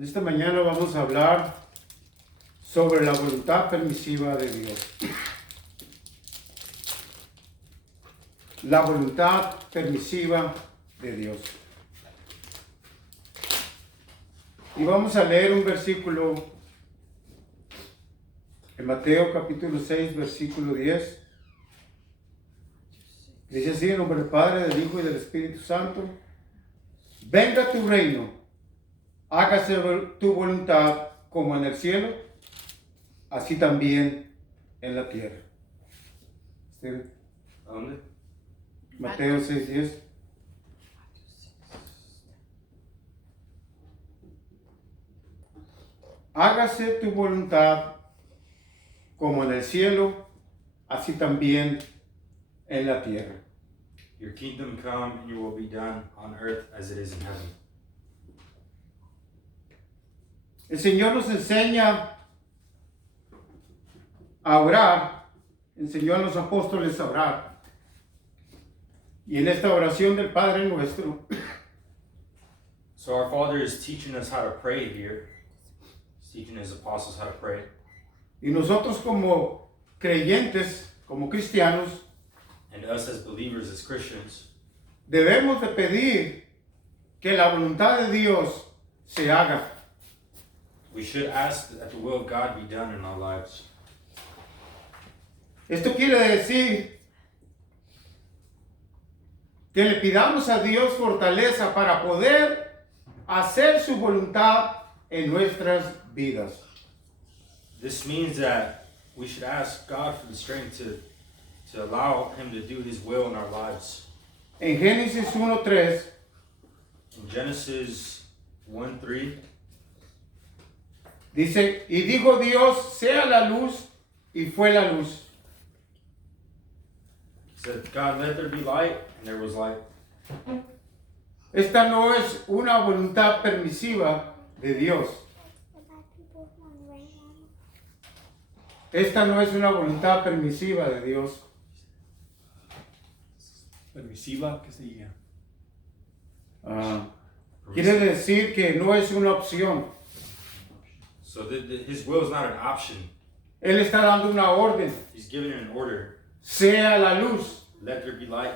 Esta mañana vamos a hablar sobre la voluntad permisiva de Dios. La voluntad permisiva de Dios. Y vamos a leer un versículo en Mateo capítulo 6, versículo 10. Dice así, en nombre del Padre, del Hijo y del Espíritu Santo. Venga tu reino, hágase tu voluntad como en el cielo, así también en la tierra. ¿Dónde? Mateo 6, 10. Hágase tu voluntad como en el cielo, así también en la tierra. Your kingdom come and your will be done on earth as it is in heaven. El Señor nos enseña a orar, enseñó a los apóstoles a orar. Y en esta oración del Padre Nuestro, So our Father is teaching us how to pray here. He's teaching his apostles how to pray. y nosotros como creyentes, como cristianos, And us as believers, as Christians, debemos de pedir que la voluntad de Dios se haga. we should ask that the will of God be done in our lives. Esto quiere decir que le pidamos a Dios fortaleza para poder hacer su voluntad en nuestras vidas. This means that we should ask God for the strength to allow him to do his will in our lives. En Génesis 1:3 In Genesis 1:3, dice, y dijo Dios, sea la luz, y fue la luz. it said, God, let there be light, and there was light. Esta no es una voluntad permisiva de Dios. Esta no es una voluntad permisiva de Dios. Permisiva, ¿qué sería? Quiere decir que no es una opción. So his will is not an option. Él está dando una orden. He's giving it an order. Sea la luz, Let there be light.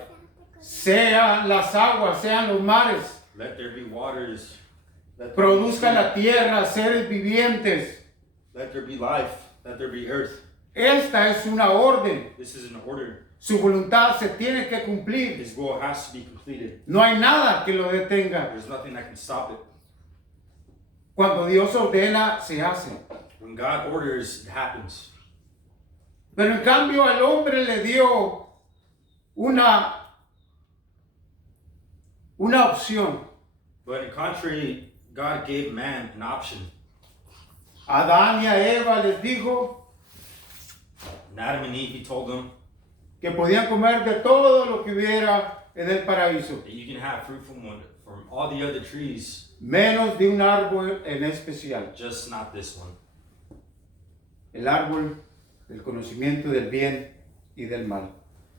sean las aguas, sean los mares, Let there be waters. Let there produzca be la tierra, seres vivientes. Let there be life. Let there be earth. Esta es una orden. This is an order. Su voluntad se tiene que cumplir. His will has to be completed. No hay nada que lo detenga. There's nothing that can stop it. Cuando Dios ordena, se hace. When God orders, it happens. Pero en cambio al hombre le dio una opción. But in contrary, God gave man an option. Adán y a Eva les dijo And Adam and Eve, he told them que podían comer de todo lo que hubiera en el paraíso, that you can have fruit from all the other trees, menos de un árbol en especial, just not this one. el árbol del conocimiento del bien y del mal.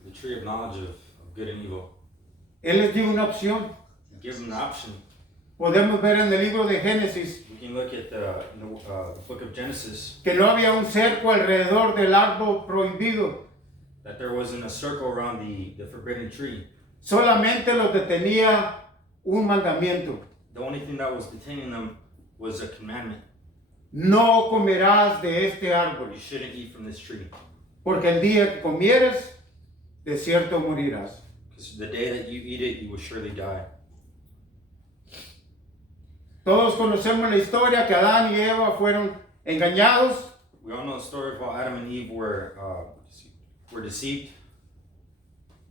The tree of knowledge of good and evil. Él les dio una opción. He gives them an option. Podemos ver en el libro de Génesis We can look at the book of Genesis, que no había un cerco alrededor del árbol prohibido, that there wasn't a circle around the forbidden tree. solamente los detenía un mandamiento. The only thing that was detaining them was a commandment. No comerás de este árbol, You shouldn't eat from this tree. porque el día que comieres, de cierto morirás. Because the day that you eat it, you will surely die. Todos conocemos la historia que Adán y Eva fueron engañados We all know the story of how Adam and Eve were deceived,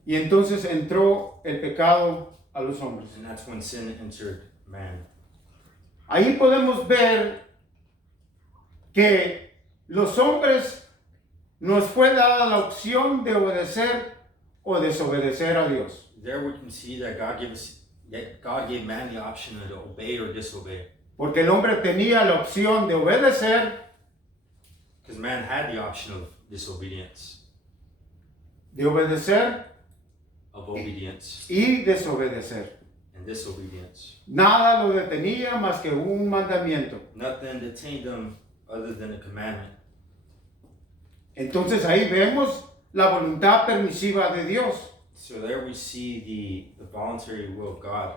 y entonces entró el pecado a los hombres. and that's when sin entered man. Ahí podemos ver que los hombres nos fue dada la opción de obedecer o desobedecer a Dios. There we can see that God gave man the option to obey or disobey. Porque el hombre tenía la opción de obedecer, Because man had the option of disobedience, de obedecer of obedience, y desobedecer. and disobedience. Nada lo detenía más que un mandamiento. Nothing detained them other than a commandment. Entonces ahí vemos la voluntad permisiva de Dios. So there we see the voluntary will of God.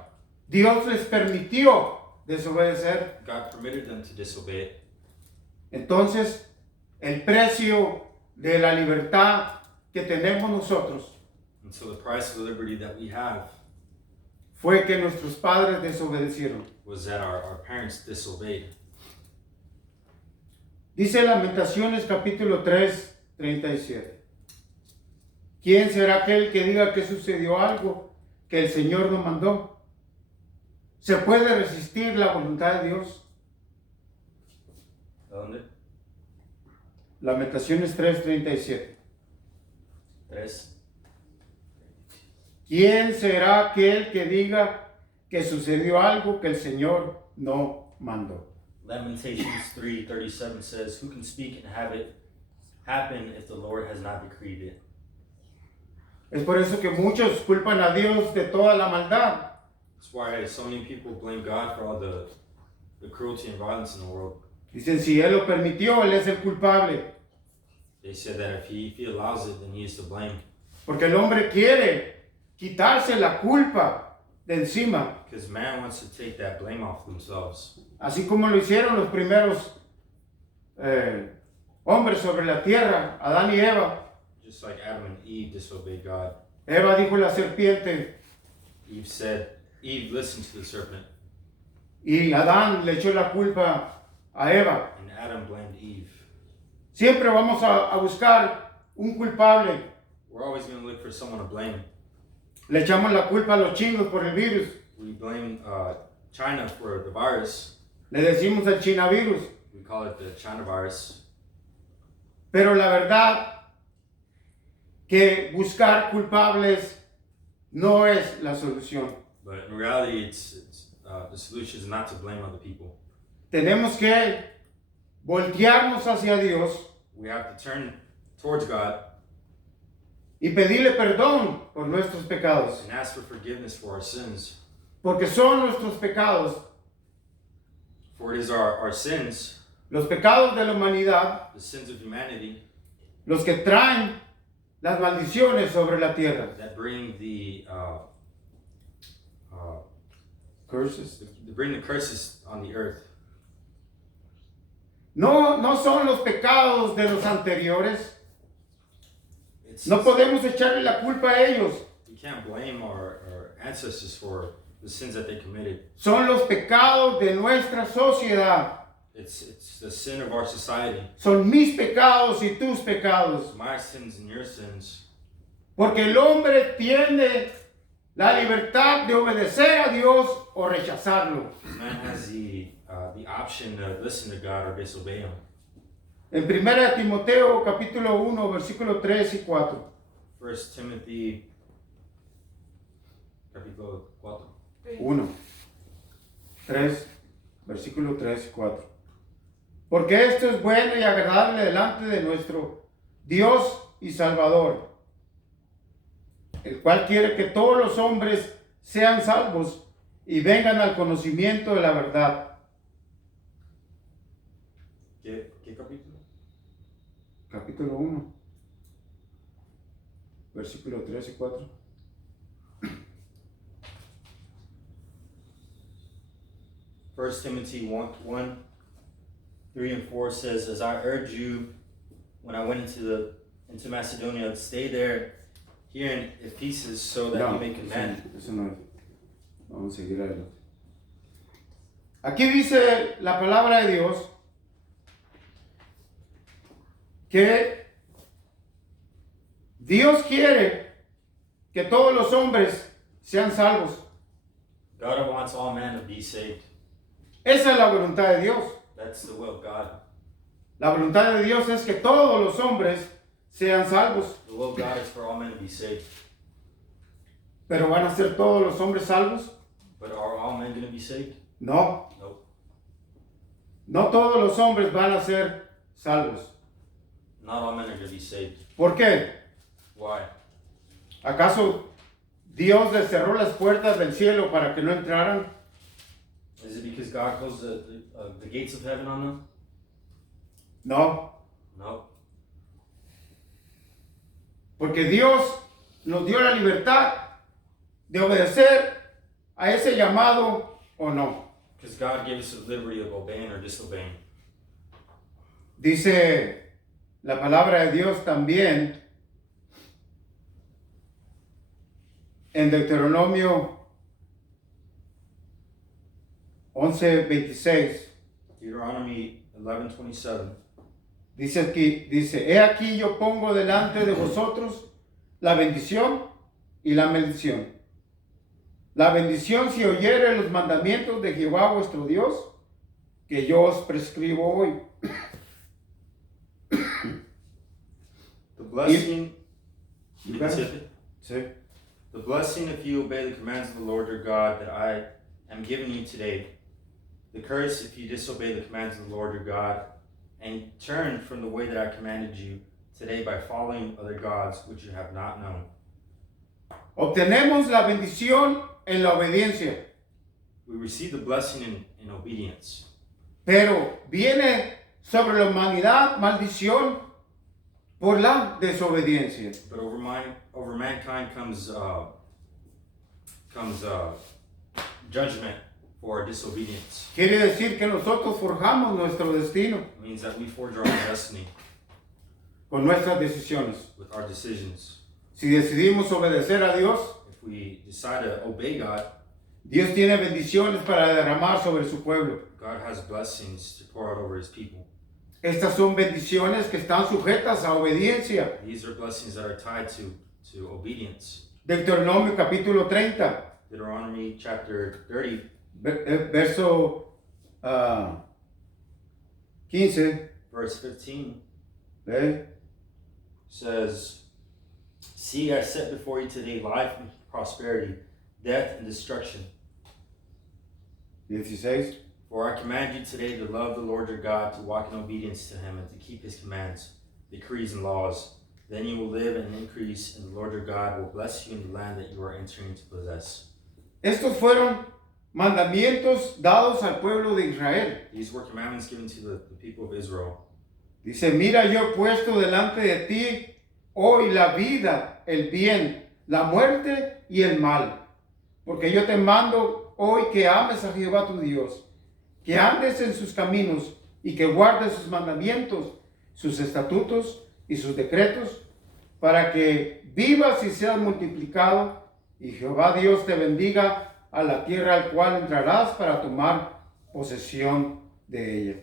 Dios les permitió desobedecer. God permitted them to disobey it. Entonces, el precio de la libertad que tenemos nosotros And so the price of the liberty that we have fue que nuestros padres desobedecieron. was that our parents disobeyed. Dice Lamentaciones capítulo 3, 37. ¿Quién será aquel que diga que sucedió algo que el Señor no mandó? ¿Se puede resistir la voluntad de Dios? ¿Dónde? Lamentaciones 3, 37. 3. ¿Quién será aquel que diga que sucedió algo que el Señor no mandó? Lamentations 3:37 says, "Who can speak and have it happen if the Lord has not decreed it?" Es por eso que muchos culpan a Dios de toda la maldad. That's why so many people blame God for all the cruelty and violence in the world. Dicen, si Él lo permitió, Él es el culpable. They said that if he allows it, then he is to blame. Porque el hombre quiere quitarse la culpa de encima. Because man wants to take that blame off themselves. Así como lo hicieron los primeros hombres sobre la tierra, Adán y Eva. Just like Adam and Eve disobeyed God. Eva dijo la serpiente Eve listened to the serpent, y Adán le echó la culpa a Eva. and Adam blamed Eve. Siempre vamos a buscar un culpable. We're always going to look for someone to blame. Le echamos la culpa a los chinos por el virus. We blame China for the virus. Le decimos el chinavirus. We call it the China virus. Pero la verdad que buscar culpables no es la solución. But in reality, the solution is not to blame other people. Tenemos que voltearnos hacia Dios We have to turn towards God y pedirle perdón por nuestros pecados. and ask for forgiveness for our sins. Porque son nuestros pecados, For it is our sins, los pecados de la humanidad, the sins of humanity, los que traen las maldiciones sobre la tierra. that bring the Curses. curses on the earth. No son los pecados de los anteriores. No podemos echarle la culpa a ellos. We can't blame our ancestors for the sins that they committed. Son los pecados de nuestra sociedad. It's the sin of our society. Son mis pecados y tus pecados. My sins and your sins. Porque el hombre tiene la libertad de obedecer a Dios o rechazarlo. Man has the option to listen to God or disobey Him. En 1 Timoteo capítulo 1, versículo 3 y 4. 1 Timothy capítulo 4. 1, 3, versículo 3 y 4. Porque esto es bueno y agradable delante de nuestro Dios y Salvador, el cual quiere que todos los hombres sean salvos y vengan al conocimiento de la verdad. ¿Qué capítulo? Capítulo 1, versículo 3 y 4. First Timothy 1, 3 and 4 says, "As I urged you when I went into Macedonia, stay there here in Ephesus so that you may command." Eso no es. Vamos a seguir adelante. Aquí dice la palabra de Dios que Dios quiere que todos los hombres sean salvos. God wants all men to be saved. Esa es la voluntad de Dios. That's the will of God. La voluntad de Dios es que todos los hombres sean salvos. The will of God is for all men to be saved. Pero ¿van a ser todos los hombres salvos? But are all men going to be saved? No. Nope. No todos los hombres van a ser salvos. Not all men are going to be saved. ¿Por qué? Why? ¿Acaso Dios les cerró las puertas del cielo para que no entraran? Is it because God closed the gates of heaven on them? No, No. porque Dios nos dio la libertad de obedecer a ese llamado o no. Because God gave us the liberty of obeying or disobeying. Dice la palabra de Dios también en Deuteronomio 11:26. Deuteronomy 11:27. Dice aquí, he aquí yo pongo delante de vosotros la bendición y la maldición. La bendición si oyere los mandamientos de Jehová vuestro Dios, que yo os prescribo hoy. The blessing, You got it? Sí. the blessing if you obey the commands of the Lord your God that I am giving you today. The curse if you disobey the commands of the Lord your God and turn from the way that I commanded you today by following other gods which you have not known. Obtenemos la bendición en la obediencia, We receive the blessing in obedience. pero viene sobre la humanidad maldición por la desobediencia. But over mankind comes judgment for disobedience. Quiere decir que nosotros forjamos nuestro destino It means that we forge our own destiny con nuestras decisiones. with our decisions. Si decidimos obedecer a Dios, If we decide to obey God, Dios tiene bendiciones para derramar sobre su pueblo. God has blessings to pour out over his people. Estas son bendiciones que están sujetas a obediencia. These are blessings that are tied to obedience. Deuteronomio capítulo 30, Deuteronomy chapter 30, verso 15. verse 15 ¿Ve? says, See, I set before you today life and prosperity, death and destruction. 16. For I command you today to love the Lord your God, to walk in obedience to him, and to keep his commands, decrees, and laws. Then you will live and increase, and the Lord your God will bless you in the land that you are entering to possess. Estos fueron mandamientos dados al pueblo de Israel. These were commandments given to the people of Israel. Dice, mira, yo he puesto delante de ti hoy la vida, el bien, la muerte y el mal. Porque yo te mando hoy que ames a Jehová tu Dios, que andes en sus caminos y que guardes sus mandamientos, sus estatutos y sus decretos, para que vivas y seas multiplicado, y Jehová Dios te bendiga a la tierra al cual entrarás para tomar posesión de ella.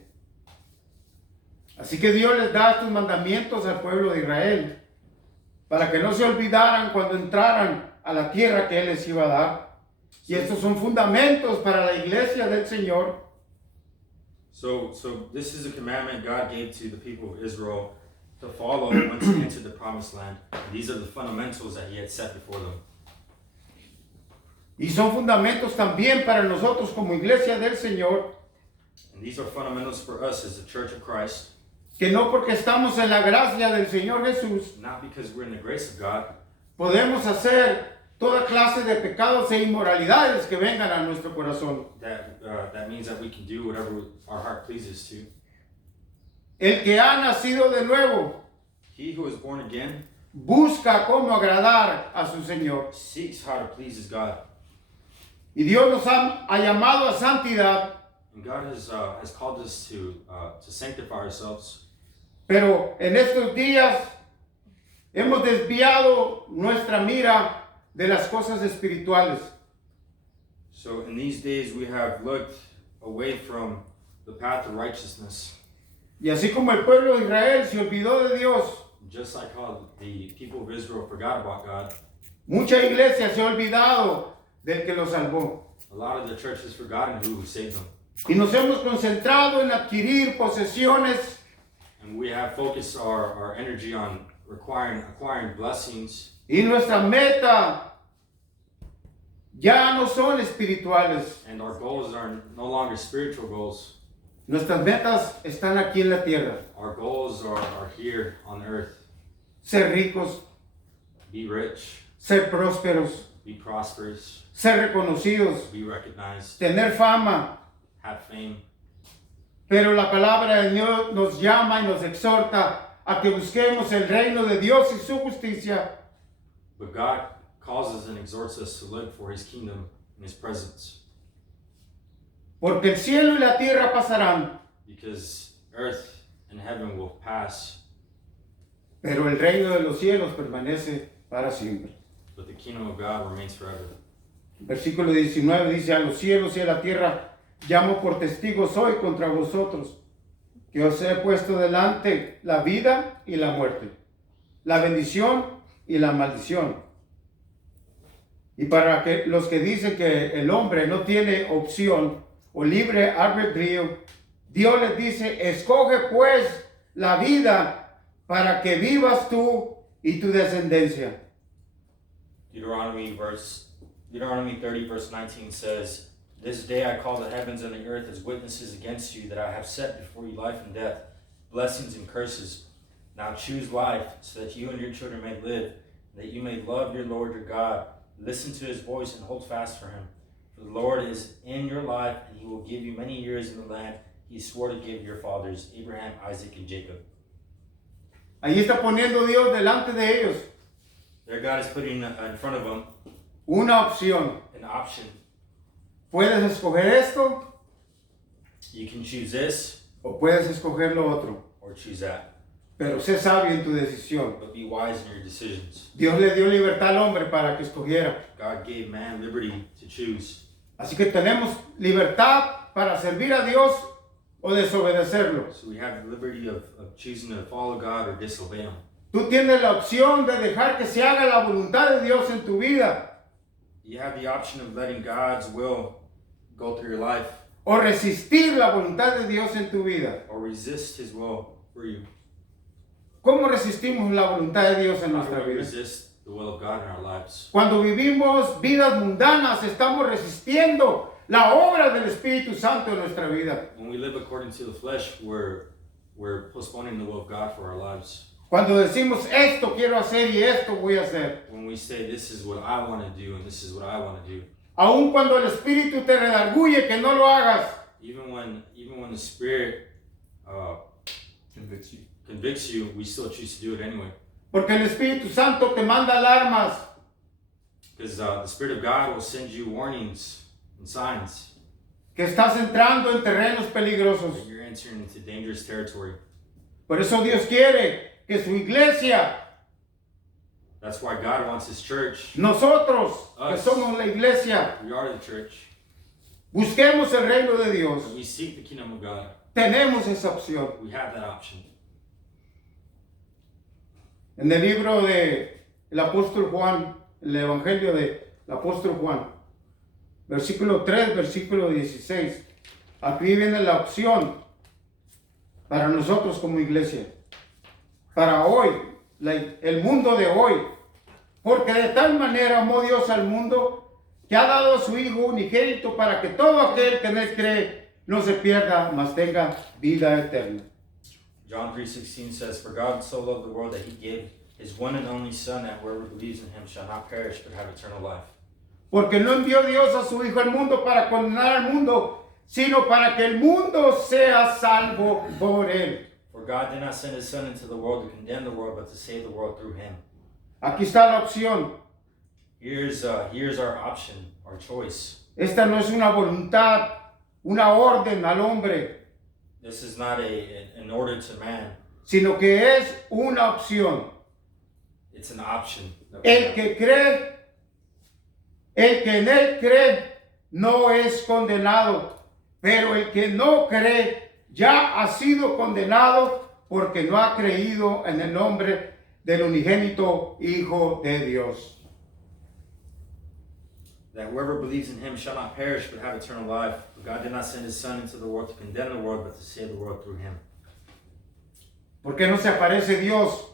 Así que Dios les da estos mandamientos al pueblo de Israel, para que no se olvidaran cuando entraran a la tierra que Él les iba a dar. Y estos son fundamentos para la iglesia del Señor. So this is a commandment God gave to the people of Israel to follow once they entered the promised land. And these are the fundamentals that he had set before them. Y son fundamentos también para nosotros como iglesia del Señor, And these are fundamentals for us as the Church of Christ, que no porque estamos en la gracia del Señor Jesús, not because we're in the grace of God, podemos hacer toda clase de pecados e inmoralidades que vengan a nuestro corazón. that means that we can do whatever our heart pleases to. El que ha nacido de nuevo He who is born again busca cómo agradar a su Señor. seeks how to please his God. Y Dios nos ha llamado a santidad, And God has called us to sanctify ourselves. pero en estos días hemos desviado nuestra mira de las cosas espirituales. So in these days we have looked away from the path of righteousness. Y así como el pueblo de Israel se olvidó de Dios, Just like how the people of Israel forgot about God, mucha iglesia se ha olvidado del que los salvó. a lot of the church has forgotten who saved them. Y nos hemos concentrado en adquirir posesiones, And we have focused our energy on acquiring blessings. y nuestra meta ya no son espirituales. And our goals are no longer spiritual goals. Nuestras metas están aquí en la tierra. Our goals are here on earth. Ser ricos, Be rich, ser prósperos, be prosperous, ser reconocidos, be recognized, tener fama. have fame. Pero la palabra de Dios nos llama y nos exhorta a que busquemos el reino de Dios y su justicia. But God calls us and exhorts us to look for His kingdom and His presence. Porque el cielo y la tierra pasarán, Because earth and heaven will pass, pero el reino de los cielos permanece para siempre. but the kingdom of God remains forever. Versículo 19 dice: a los cielos y a la tierra llamo por testigos hoy contra vosotros, que os he puesto delante la vida y la muerte, la bendición y la maldición. Y para que los que dicen que el hombre no tiene opción o libre albedrío, Dios les dice: escoge pues la vida para que vivas tú y tu descendencia. Deuteronomy 30 verse 19 says, "This day I call the heavens and the earth as witnesses against you, that I have set before you life and death, blessings and curses. Now choose life, so that you and your children may live, that you may love your Lord your God. Listen to His voice and hold fast for Him. For the Lord is in your life, and He will give you many years in the land He swore to give your fathers, Abraham, Isaac, and Jacob." Ahí está poniendo Dios delante de ellos There God is putting in front of them una opción. an option. Puedes escoger esto You can choose this o puedes escoger lo otro, or choose that, pero sé sabio en tu decisión. but be wise in your decisions. Dios le dio libertad al hombre para que escogiera. God gave man liberty to choose. Así que tenemos libertad para servir a Dios o desobedecerlo. So we have the liberty of choosing to follow God or disobey Him. Tú tienes la opción de dejar que se haga la voluntad de Dios en tu vida You have the option of letting God's will go through your life o resistir la voluntad de Dios en tu vida. or resist His will for you. ¿Cómo resistimos la voluntad de Dios en How do nuestra we vida? resist the will of God in our lives? Cuando vivimos vidas mundanas, estamos resistiendo la obra del Espíritu Santo en nuestra vida. When we live according to the flesh, we're postponing the will of God for our lives. Cuando decimos esto quiero hacer y esto voy a hacer. When we say this is what I want to do and this is what I want to do, Aun cuando el Espíritu te redarguye que no lo hagas. even when the Spirit convicts you, we still choose to do it anyway. Porque el Espíritu Santo te manda alarmas. Because the Spirit of God will send you warnings and signs Que estás entrando en terrenos peligrosos. that you're entering into dangerous territory. Por eso Dios quiere que su iglesia, That's why God wants His church, nosotros que Us. somos la iglesia, we are the church, busquemos el reino de Dios. and we seek the kingdom of God. Tenemos esa opción. We have that option. En el libro del apóstol Juan, el evangelio del apóstol Juan, versículo 3, versículo 16, aquí viene la opción para nosotros como iglesia, para hoy, el mundo de hoy, porque de tal manera amó Dios al mundo que ha dado a su Hijo unigénito para que todo aquel que en él cree no se pierda, mas tenga vida eterna. John 3:16 says, "For God so loved the world that He gave His one and only Son, that whoever believes in Him shall not perish but have eternal life." Porque no envió Dios a su Hijo al mundo para condenar al mundo, sino para que el mundo sea salvo por él. For God did not send His Son into the world to condemn the world, but to save the world through Him. Aquí está la opción. Here's our option, our choice. Esta no es una voluntad, una orden al hombre, This is not an order to man. sino que es una opción. It's an option. that we El have. que cree, el que en él cree, no es condenado, pero el que no cree ya ha sido condenado porque no ha creído en el nombre del unigénito Hijo de Dios. That whoever believes in Him shall not perish but have eternal life. For God did not send His Son into the world to condemn the world, but to save the world through Him. ¿Por qué no se aparece Dios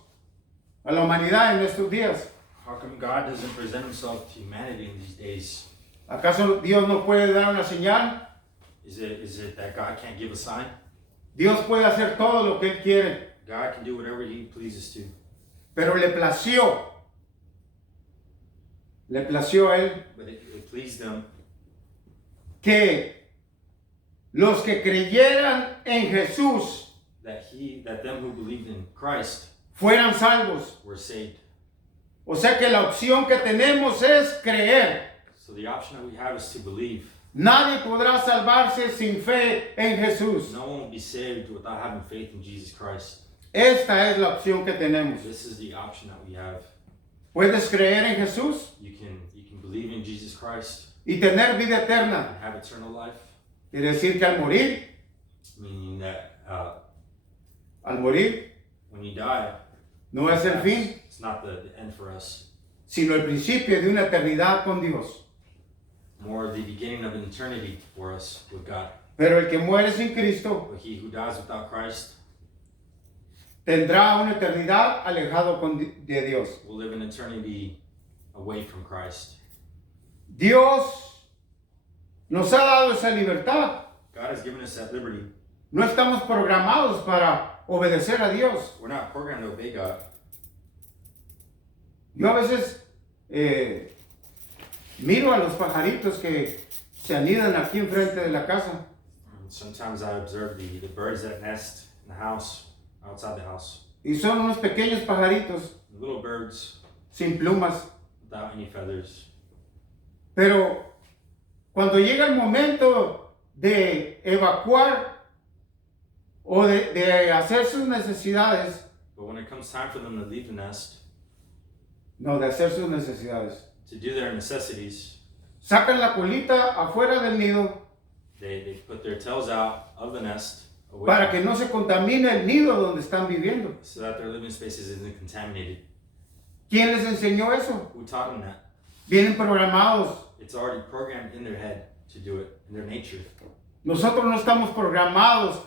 a la humanidad en estos días? How come God doesn't present Himself to humanity in these days? ¿Acaso Dios no puede dar una señal? Is it that God can't give a sign? Dios puede hacer todo lo que Él quiere, God can do whatever He pleases to. pero le plació le plació a él but it pleased him que los que creyeran en Jesús that them who believed in Christ fueran salvos. were saved. O sea que la opción que tenemos es creer. So the option that we have is to believe. Nadie podrá salvarse sin fe en Jesús. No one will be saved without having faith in Jesus Christ. Esta es la opción que tenemos. This is the option that we have. Puedes creer en Jesús You can believe in Jesus Christ y tener vida eterna. and have eternal life, Quiere decir que al morir, meaning that when you die, no es el fin, it's not the end for us, sino el principio de una eternidad con Dios. more the beginning of an eternity for us with God. Pero el que muere sin Cristo But he who dies without Christ tendrá una eternidad alejado de Dios. will live an eternity away from Christ. Dios nos ha dado esa libertad. God has given us that liberty. No estamos programados para obedecer a Dios. We're not programmed to obey God. Yo a veces miro a los pajaritos que se anidan aquí enfrente de la casa Sometimes I observe the birds that nest in the house, outside the house. y son unos pequeños pajaritos Little birds sin plumas. without any feathers. Pero cuando llega el momento de evacuar o de hacer sus necesidades, But when it comes time for them to leave the nest, no, de hacer sus necesidades, to do their necessities, sacan la colita afuera del nido they put their tails out of the nest away para que no se contamine el nido donde están viviendo. so that their living spaces isn't contaminated. ¿Quién les enseñó eso? Who taught them that? Vienen programados. It's already programmed in their head to do it, in their nature. Nosotros no estamos programados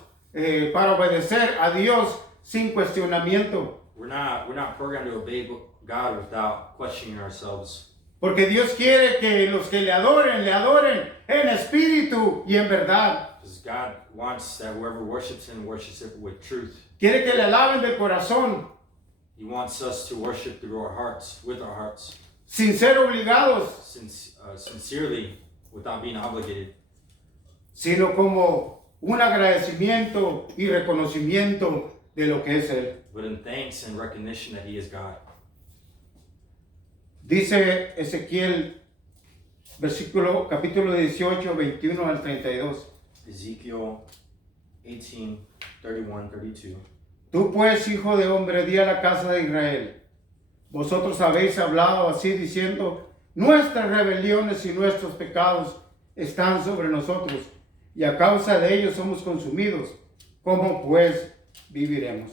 para obedecer a Dios sin cuestionamiento. We're not programmed to obey God without questioning ourselves. Porque Dios quiere que los que le adoren en espíritu y en verdad. Because God wants that whoever worships Him worships Him with truth. Quiere que le alaben del corazón, He wants us to worship through our hearts, with our hearts, sin ser obligados, sincerely, without being obligated, sino como un agradecimiento y reconocimiento de lo que es Él. but in thanks and recognition that He is God. Dice Ezequiel, capítulo 18, 21 al 32. Ezekiel 18, 31, 32. Tú pues, hijo de hombre, di a la casa de Israel, vosotros habéis hablado así diciendo, nuestras rebeliones y nuestros pecados están sobre nosotros, y a causa de ellos somos consumidos. ¿Cómo pues viviremos?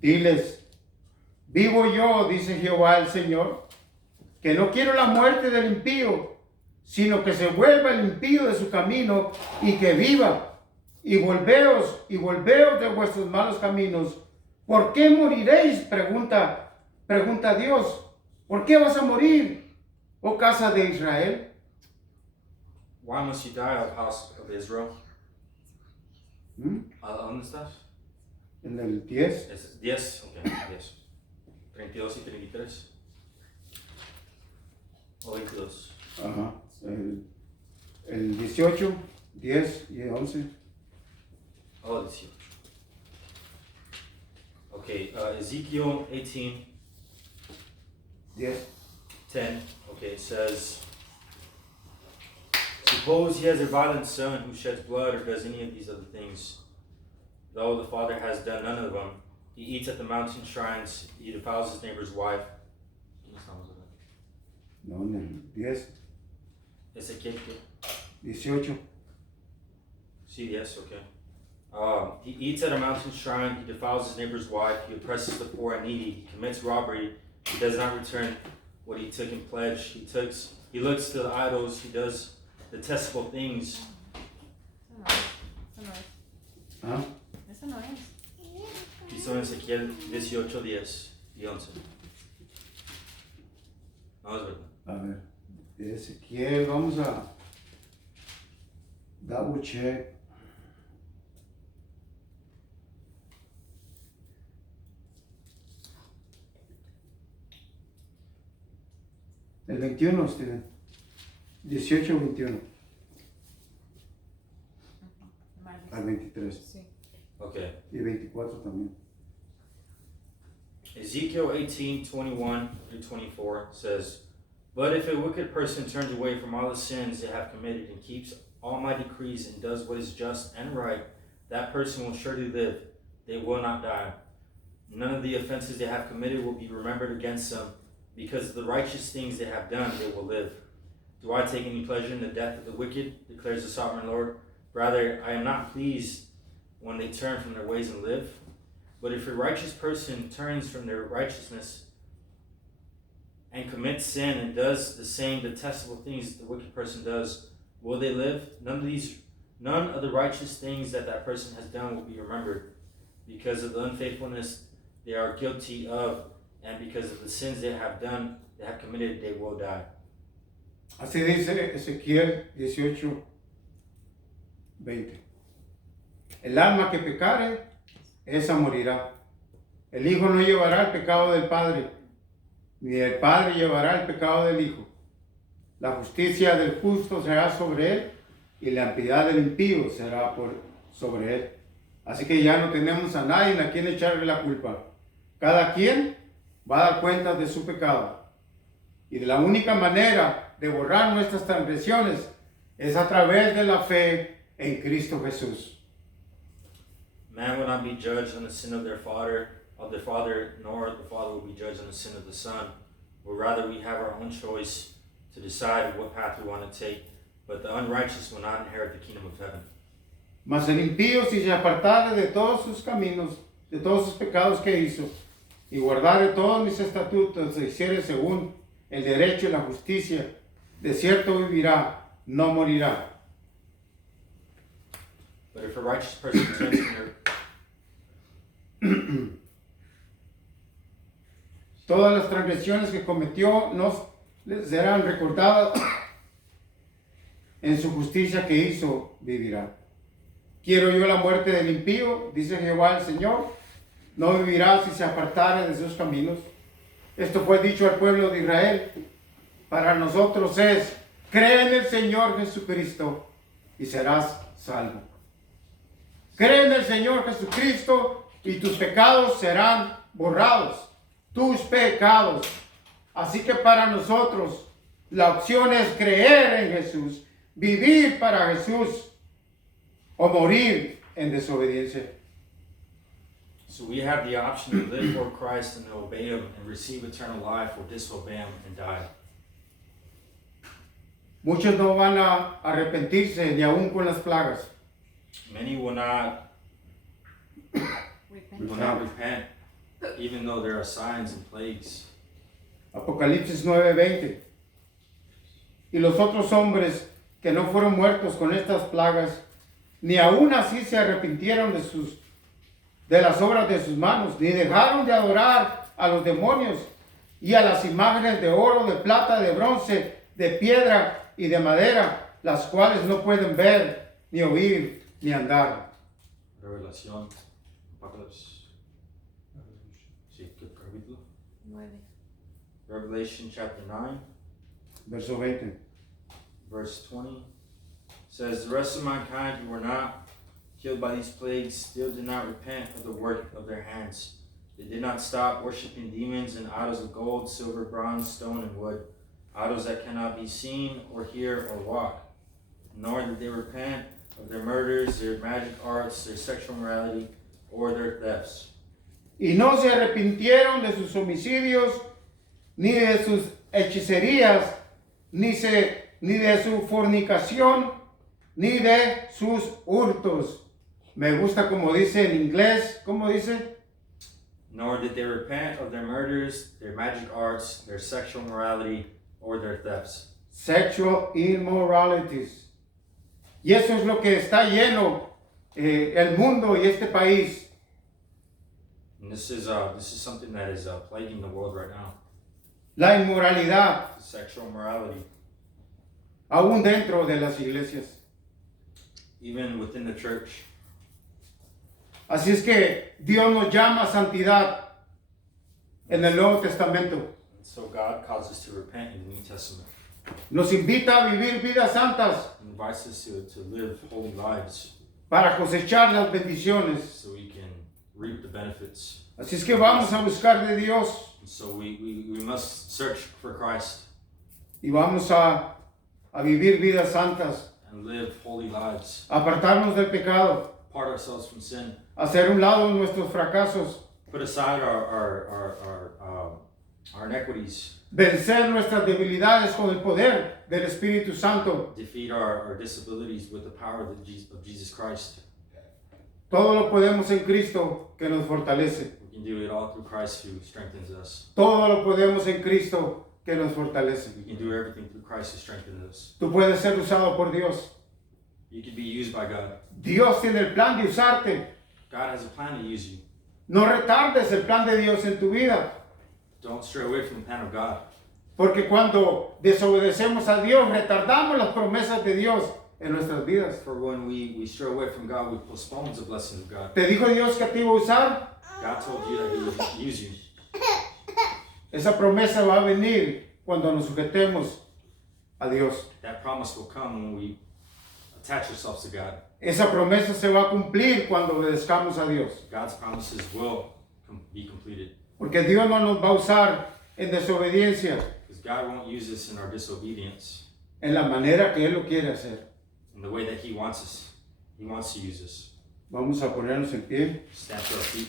Diles, vivo yo, dice Jehová el Señor, que no quiero la muerte del impío, sino que se vuelva el impío de su camino y que viva. Y volveos de vuestros malos caminos. ¿Por qué moriréis? Pregunta Dios. ¿Por qué vas a morir, oh casa de Israel? Why must you die, O house of Israel? ¿Dónde estás? En el 10. Es 10, ok, 10. 32 y 33. O 22. Ajá. El 18, 10 y 11. Oh, 18. Okay, Ezekiel 18, 10. 10. Okay, it says, suppose he has a violent son who sheds blood or does any of these other things. Though the father has done none of them, he eats at the mountain shrines, he defiles his neighbor's wife. No, en el 10, Ezequiel 18. See, yes, okay. He eats at a mountain shrine, he defiles his neighbor's wife, he oppresses the poor and needy, he commits robbery, he does not return what he took in pledge, he looks to the idols, he does detestable things. ¿Ah? Eso no es. Hizo en Ezequiel 18, 10 y 11. No, es verdad. A ver, de Ezequiel, vamos a double check. El 21, Steven. 18 o 21. Al 23. Sí. Okay. Y 24 también. Ezekiel 18:21-24 says, "But if a wicked person turns away from all the sins they have committed and keeps all my decrees and does what is just and right, that person will surely live. They will not die. None of the offenses they have committed will be remembered against them. Because of the righteous things they have done, they will live. Do I take any pleasure in the death of the wicked, declares the sovereign Lord? Rather, I am not pleased when they turn from their ways and live. But if a righteous person turns from their righteousness and commits sin and does the same detestable things the wicked person does, will they live? None of the righteous things that person has done will be remembered. Because of the unfaithfulness they are guilty of, and because of the sins they have committed, they will die." Así dice Ezequiel 18, 20. El alma que pecare, esa morirá. El hijo no llevará el pecado del padre, ni el padre llevará el pecado del hijo. La justicia del justo será sobre él, y la impiedad del impío será sobre él. Así que ya no tenemos a nadie a quien echarle la culpa. Cada quien va a dar cuenta de su pecado. Y de la única manera de borrar nuestras transgresiones es a través de la fe en Cristo Jesús. Man will not be judged on the sin of their father, nor the father will be judged on the sin of the son. But rather we have our own choice to decide what path we want to take. But the unrighteous will not inherit the kingdom of heaven. Mas el impío, si se apartare de todos sus caminos, de todos sus pecados que hizo, y guardare todos mis estatutos, e hiciere según el derecho y la justicia, de cierto vivirá, no morirá. But if a righteous person turns from their Todas las transgresiones que cometió no les serán recordadas. En su justicia que hizo, vivirá. Quiero yo la muerte del impío, dice Jehová el Señor. No vivirá si se apartare de sus caminos. Esto fue dicho al pueblo de Israel. Para nosotros es: cree en el Señor Jesucristo y serás salvo. Cree en el Señor Jesucristo y tus pecados serán borrados. Tus pecados. Así que para nosotros la opción es creer en Jesús, vivir para Jesús o morir en desobediencia. So we have the option to live for Christ and obey Him and receive eternal life, or disobey Him and die. Muchos no van a arrepentirse ni aún con las plagas. Many will not repent, even though there are signs and plagues. Apocalipsis 9:20. Y los otros hombres que no fueron muertos con estas plagas, ni aún así se arrepintieron de las obras de sus manos, ni dejaron de adorar a los demonios y a las imágenes de oro, de plata, de bronce, de piedra y de madera, las cuales no pueden ver, ni oír, ni andar. Revelación, Apocalipsis. Sí, ¿qué capítulo? 9. Revelation chapter 9, Verso 20. verse 20 says, "The rest of mankind who were not killed by these plagues still did not repent of the work of their hands. They did not stop worshiping demons and idols of gold, silver, bronze, stone, and wood, idols that cannot be seen or hear or walk. Nor did they repent of their murders, their magic arts, their sexual immorality, or their thefts. Y no se arrepintieron de sus homicidios, ni de sus hechicerías, ni de su fornicación, ni de sus hurtos." Me gusta como dice en inglés. ¿Cómo dice? Nor did they repent of their murders, their magic arts, their sexual immorality, or their thefts." Sexual immoralities. Y eso es lo que está lleno el mundo y este país. And this is something that is plaguing the world right now. La inmoralidad, Sexual immorality, aún dentro de las iglesias. even within the church. Así es que Dios nos llama a santidad en el Nuevo Testamento. So God calls us to repent in the New Testament. Nos invita a vivir vidas santas He invites us to live holy lives para cosechar las bendiciones. so we can reap the benefits. Así es que vamos a buscar de Dios And so we must search for Christ y vamos a vivir vidas santas, and live holy lives. apartarnos del pecado, Part ourselves from sin. hacer un lado nuestros fracasos, Put aside our inequities. vencer nuestras debilidades con el poder del Espíritu Santo. Defeat our disabilities with the power of Jesus Christ. Todo lo podemos en Cristo que nos fortalece. We can do it all through Christ who strengthens us. Todo lo podemos en Cristo que nos fortalece. We can do everything through Christ who strengthens us. Tú puedes ser usado por Dios. You can be used by God. Dios tiene el plan de usarte. God has a plan to use you. No retardes el plan de Dios en tu vida. Don't stray away from the plan of God. Porque cuando desobedecemos a Dios, retardamos las promesas de Dios en nuestras vidas. For when we stray away from God, we postpone the blessings of God. ¿Te dijo Dios que te iba a usar? God told you that He would use you. Esa promesa va a venir cuando nos sujetemos a Dios. That promise will come when we attach ourselves to God. Esa promesa se va a cumplir cuando obedezcamos a Dios. God's promises will be completed. Porque Dios no nos va a usar en desobediencia, Because God won't use us in our disobedience en la manera que Él lo quiere hacer. in the way that He wants us. He wants to use us. Vamos a ponernos en pie. Stand to our feet.